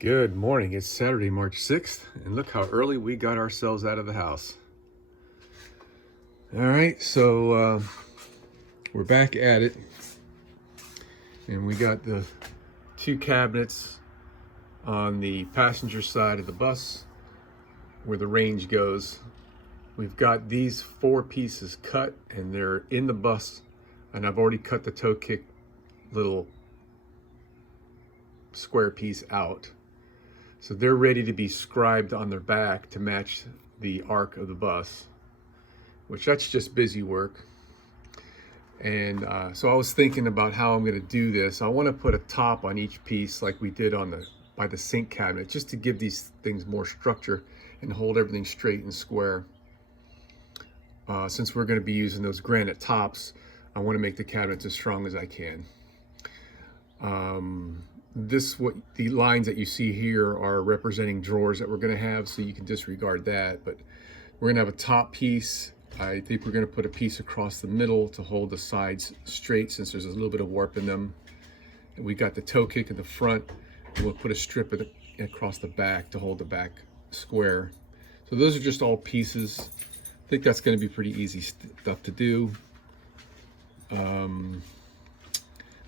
Good morning. It's Saturday, March 6th, and look how early we got ourselves out of the house. All right, so we're back at it, and we got the two cabinets on the passenger side of the bus where the range goes. We've got these four pieces cut, and they're in the bus, and I've already cut the toe kick little square piece out. So they're ready to be scribed on their back to match the arc of the bus, which that's just busy work. And so I was thinking about how I'm going to do this. I want to put a top on each piece like we did by the sink cabinet, just to give these things more structure and hold everything straight and square. Since we're going to be using those granite tops, I want to make the cabinets as strong as I can. What the lines that you see here are representing drawers that we're going to have, so you can disregard that. But we're going to have a top piece. I think we're going to put a piece across the middle to hold the sides straight, since there's a little bit of warp in them. And we got the toe kick in the front, and we'll put a strip across the back to hold the back square. So those are just all pieces. I think that's going to be pretty easy stuff to do.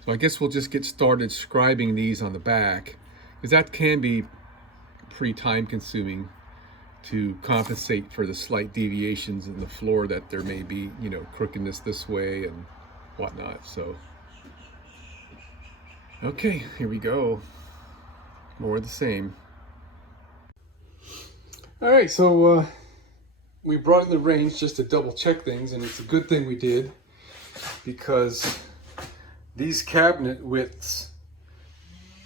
So I guess we'll just get started scribing these on the back, because that can be pretty time consuming to compensate for the slight deviations in the floor that there may be, crookedness this way and whatnot. So, okay, here we go. More of the same. All right, so we brought in the range just to double check things, and it's a good thing we did, because these cabinet widths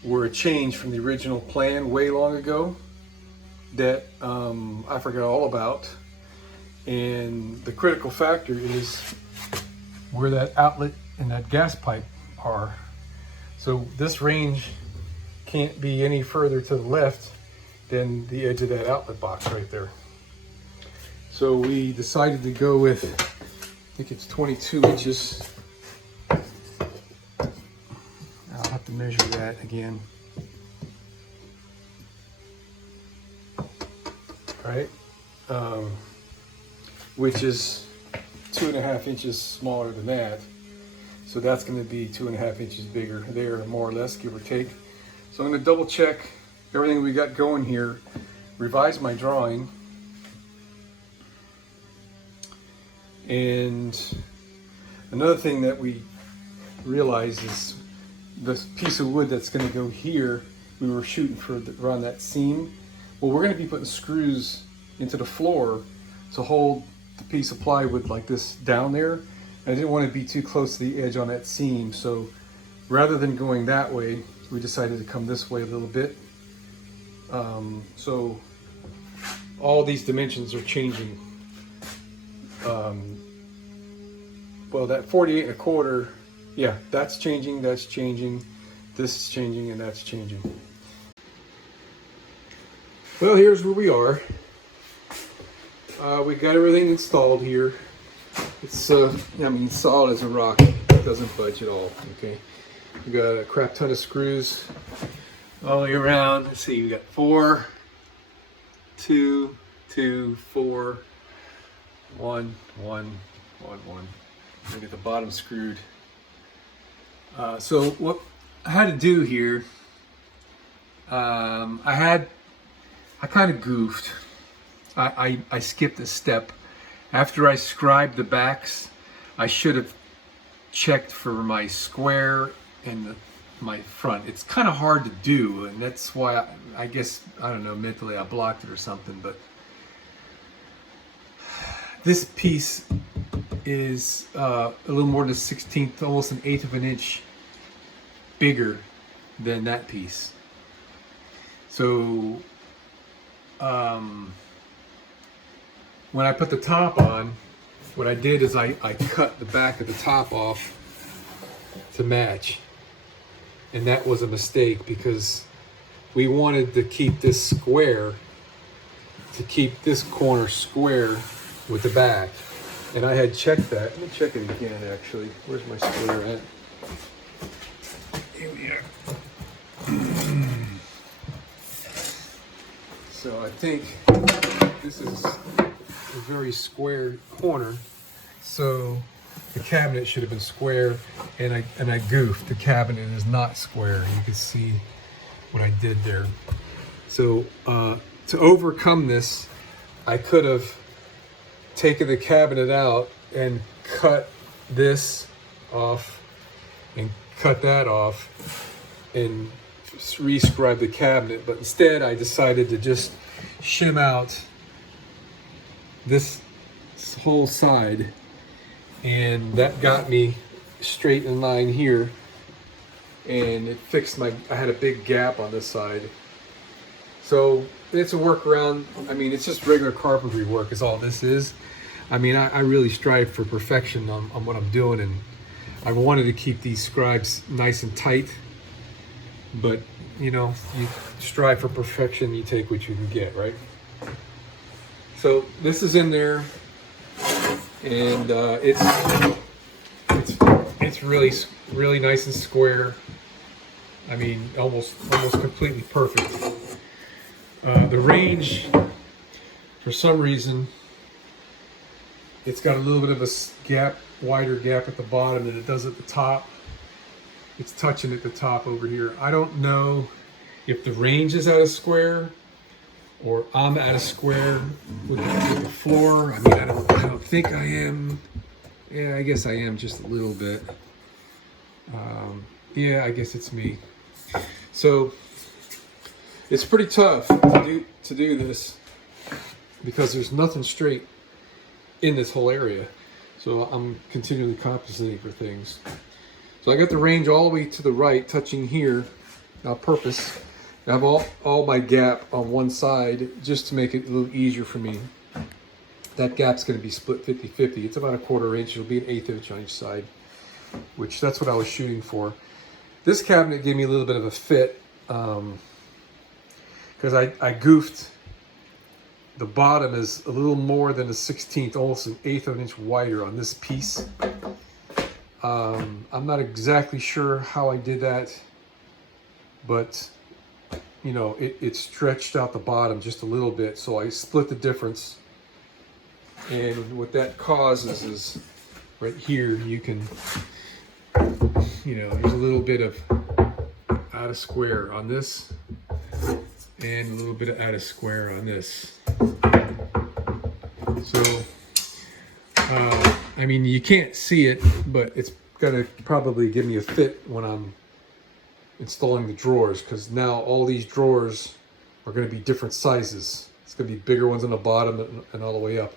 were a change from the original plan way long ago that I forgot all about. And the critical factor is where that outlet and that gas pipe are. So this range can't be any further to the left than the edge of that outlet box right there. So we decided to go with, I think it's 22 inches. I'll have to measure that again. Right? Which is 2.5 inches smaller than that. So that's going to be 2.5 inches bigger there, more or less, give or take. So I'm going to double check everything we got going here, revise my drawing, and another thing that we realized is this piece of wood that's going to go here, we were shooting for around that seam. Well, we're going to be putting screws into the floor to hold the piece of plywood like this down there. And I didn't want to be too close to the edge on that seam, so rather than going that way, we decided to come this way a little bit. So all these dimensions are changing. Well, that 48.25, yeah, that's changing, this is changing, and that's changing. Well, here's where we are. We got everything installed here. It's solid as a rock. It doesn't budge at all, okay? We got a crap ton of screws all the way around. Let's see, we got 4, 2, 2, 4, 1, 1, 1, 1. We get the bottom screwed. So what I had to do here, I kind of goofed. I skipped a step. After I scribed the backs, I should have checked for my square and my front. It's kind of hard to do, and that's why I guess, I don't know, mentally I blocked it or something, but this piece is a little more than a 1/16, almost 1/8 of an inch bigger than that piece. So when I put the top on, what I did is I cut the back of the top off to match. And that was a mistake, because we wanted to keep this square, to keep this corner square with the back. And I had checked that. Let me check it again, actually. Where's my square at? Here we are. So I think this is a very square corner. So the cabinet should have been square, and I goofed. The cabinet is not square. You can see what I did there. So to overcome this, I could have taken the cabinet out and cut this off and cut that off and re-scribe the cabinet, but instead I decided to just shim out this whole side, and that got me straight in line here, and it fixed I had a big gap on this side. So it's a workaround. I mean, it's just regular carpentry work is all this is. I mean, I really strive for perfection on what I'm doing, and I wanted to keep these scribes nice and tight, but you know, you strive for perfection, you take what you can get, right? So this is in there, and it's really nice and square. I mean, almost completely perfect. The range, for some reason, it's got a little bit of a gap, wider gap at the bottom than it does at the top. It's touching at the top over here. I don't know if the range is at a square or I'm at a square with the floor. I mean, I don't think I am. Yeah, I guess I am just a little bit. Yeah, I guess it's me. So it's pretty tough to do this because there's nothing straight in this whole area. So I'm continually compensating for things. So I got the range all the way to the right, touching here on purpose. I have all my gap on one side just to make it a little easier for me. That gap's going to be split 50-50. It's about a 1/4 inch. It'll be an 1/8 inch on each side, which that's what I was shooting for. This cabinet gave me a little bit of a fit because I goofed. The bottom is a little more than a 1/16, almost an 1/8 of an inch wider on this piece. I'm not exactly sure how I did that, but you know, it stretched out the bottom just a little bit, so I split the difference. And what that causes is right here, you can, you know, there's a little bit of out of square on this and a little bit of out of square on this. So I mean, you can't see it, but it's gonna probably give me a fit when I'm installing the drawers, because now all these drawers are going to be different sizes. It's going to be bigger ones on the bottom and all the way up.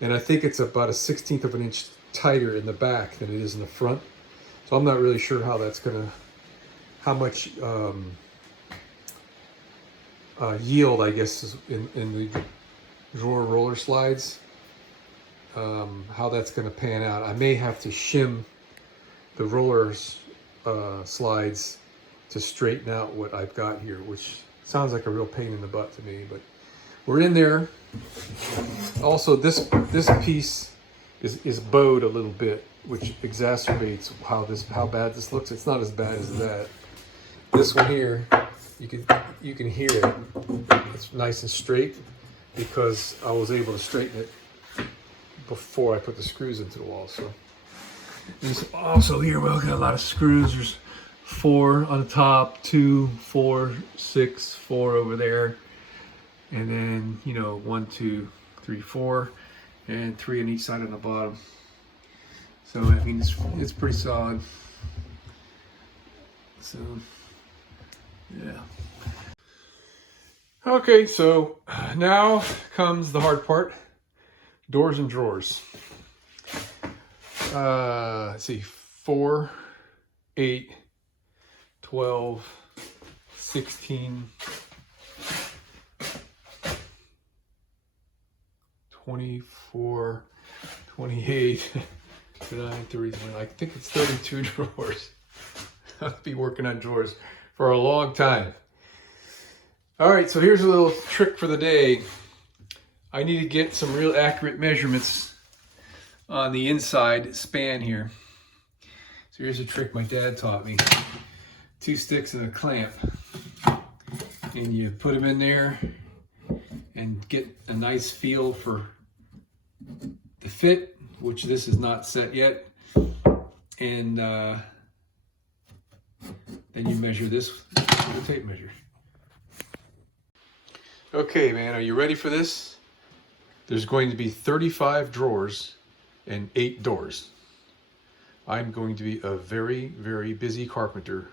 And I think it's about a 1/16 of an inch tighter in the back than it is in the front. So I'm not really sure how that's going to, how much yield, I guess, is in the drawer roller slides, how that's going to pan out. I may have to shim the rollers slides to straighten out what I've got here, which sounds like a real pain in the butt to me, but we're in there. Also, this piece is bowed a little bit, which exacerbates how bad this looks. It's not as bad as that. This one here, you can hear it. It's nice and straight because I was able to straighten it before I put the screws into the wall. So there's also here, we've got a lot of screws. There's 4 on the top, 2, 4, 6, 4 over there, and then, you know, 1, 2, 3, 4, and 3 on each side on the bottom. So I mean, it's pretty solid. So yeah. Okay, so now comes the hard part: doors and drawers. Let's see, 4, 8, 12, 16, 24, 28, 29, 30, I think it's 32 drawers. I'll be working on drawers for a long time. All right, so here's a little trick for the day. I need to get some real accurate measurements on the inside span here. So here's a trick my dad taught me. 2 sticks and a clamp. And you put them in there and get a nice feel for the fit, which this is not set yet. And then you measure this with a tape measure. Okay, man, are you ready for this? There's going to be 35 drawers and 8 doors. I'm going to be a very, very busy carpenter